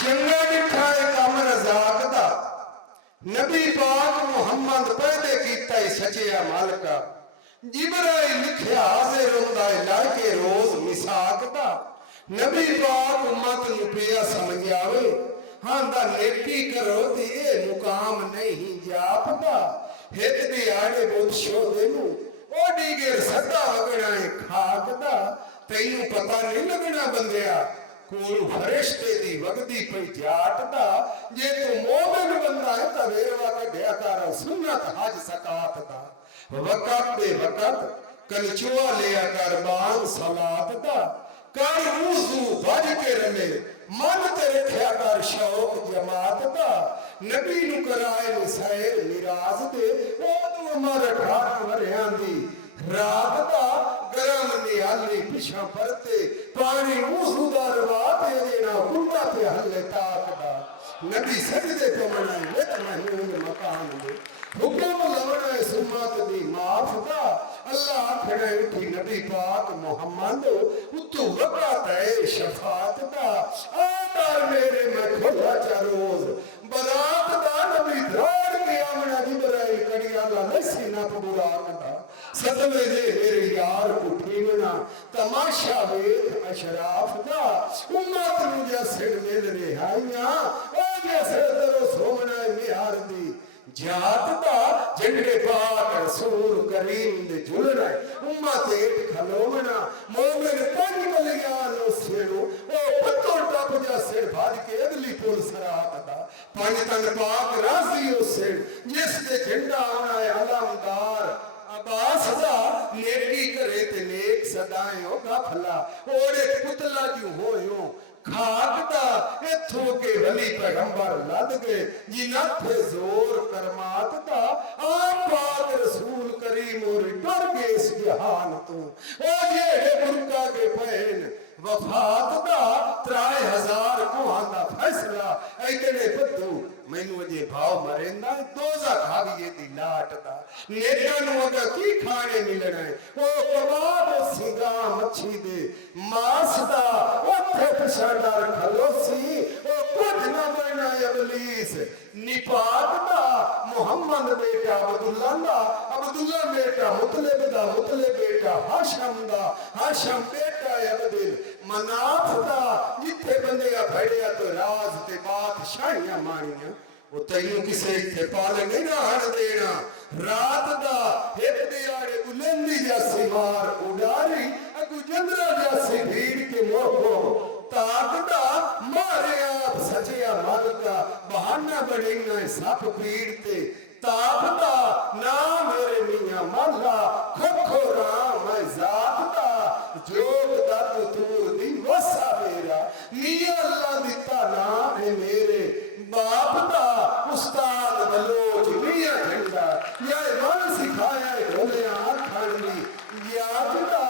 चंगा डिठा है कम रजाक दा नबी पाक मुहम्मद पैदे कीता ही सचिया मालका जिबराइल लिखिया हाजिर हुंदा है लाके रोज मिसाक दा नबी पाक उम्मत नु पिया समझ आवे हांदा नेकी करो ते ए मुकाम नहीं जापदा हित दे आड़े बुत शोदे नु ओडी गेर सदा वगड़ा है खाक दा तैनू पता नहीं लगना बंदिया कोल फरिश्ते दी वगदी पई जाट दा जे तू मोमिन बंदा है ता वेरवा कढिया कर सुन्नत हज सकात दा वक़्त बे वक़्त कलचुआ लिया कर बांग सलात दा कर वुजू भज के रले मन ते रखया कर शौक जमात दा नबी नु कराए सैर मिराज दे ओ तू उमर 18 वरियां दी रात दा गरम निहाली पिछा परते पानी वुजूदा रवा ते देना कुंडा पे हल्ले ताक दा नबी सजदे पे मनाई वेत महमूद मकान में हुक्म लवना सुम्मत दी माफ दा अल्लाह खड़े उठी नबी पाक मोहम्मद उतो वक़्त है शफात दा आदर मेरे मैं खुदा चा रोज बरात दा नबी धार के आमना जिब्राइल कड़ी अल्लाह नसी ना बुराक दा सतवे दे मेरे यार उठी बना तमाशा वेख अशराफ दा उम्मत नु जैसे मिल रिहाइयां ओ जैसे दरो सोमना निहार दी जात दा झंडे पाक रसूल करीम दे झुलना उम्मत एट खलोवना मोमिन पंज बलिया नो सेड़ो ओ पत्तो टप जा सिर भाज के अगली पुल सरात दा पंज तन पाक राजी ओ सिर जिस दे झंडा आना है अलमदार अब्बास दा नेकी करे ते नेक सदाएं ओ गफला ओड़े पुतला जू होयो खाक दा इथों के वली पैगंबर लद गए जिन्ना थे जोर करमात दा आप पाक रसूल करीम और डर गए इस जहान तो ओ जेड़े बुरका के पहन वफात दा 3000 कुहां दा फैसला इतने बद्दू मैनू अजे भाव मरेंदा दोजा खा गई दी लाट दा नेता नु अगर की खाने मिलना है ओ कबाब सिगा मच्छी दे मांस दा ओथे पछाड़र खलोसी ओ कुछ ना बनना इबलीस निपाक दा मोहम्मद बेटा अब्दुल्ला बेटा मुतलिब दा मुतलिब बेटा हाशम दा हाशम बेटा अब्दुल मनाफ दा जिथे बंदे भड़िया तो राज ते बादशाहियां माणियां वो तैनू किसे इथे पाल नहीं रहन देना रात दा एक दिहाड़े बुलंदी जैसी मार उडारी अगू जंदरा जैसी भीड़ के मोहो ताकदा मारे आप सचिया मालका बहाना बड़ेना सप पीड़ ते ताकदा ना मेरे मियां मल्ला खोखो राम मैं जात दा जोग दत तूर दी वसा मेरा मियां अल्लाह दिता ना है मेरे बाप दा उस्ताद बलोच मियां झंडा या मन सिखाया ढोलियां आखण दी याद दा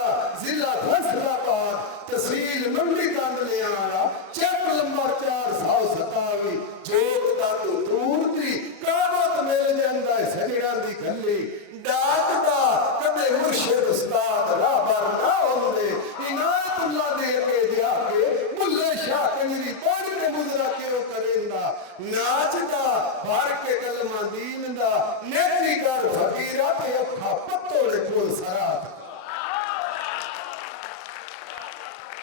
जिला फैसलाबाद तहसील मंडी कांदलियां चेक नंबर 427 जोग दत तूर दी कामत मिल जांदा सजड़ा दी गली डाक दा कदे मुर्शिद उस्ताद राबर ना होंदे इनायतुल्लाह दे अगे जाके बुल्ले शाह कंजरी पानी ने मुजरा क्यों करेंदा नाच दा भर के कलमा दीन दा नेकी कर फकीरा ते